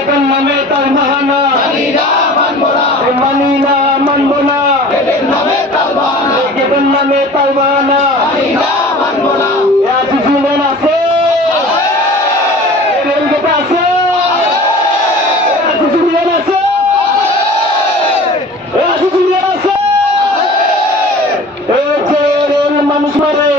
বেগম নামে তার বাহানা মানি মানব না বেগম নামে তার বাহানা বেগম নামে তার বাহানা আছে আছে মানুষ মারে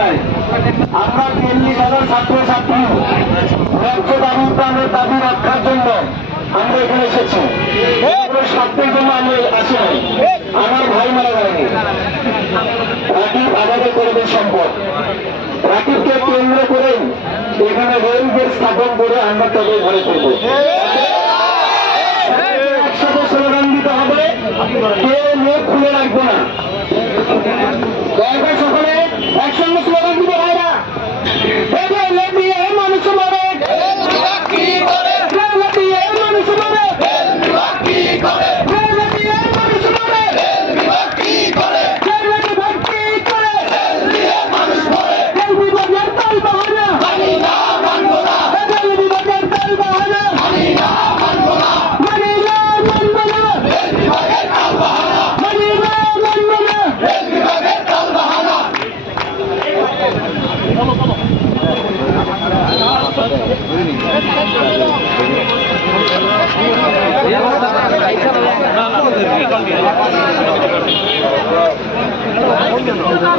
যায় আমরা চল্লিশ হাজার ছাত্রছাত্রী। ন্যায্য দাবি প্রাণের দাবি রক্ষার জন্য আমরা এখানে এসেছি। স্বার্থের জন্য আমি আসি নাই। আমার ভাই মারা যায়নি রাকিব আমাদের পরিবেশ সম্পদ। রাকিবকে কেন্দ্র করে এখানে রেলগেট স্থাপন করে আমরা তাদের ঘরে করব একসাথে স্লোগান দিতে হবে। কেউ মুখ খুলে রাখবে না।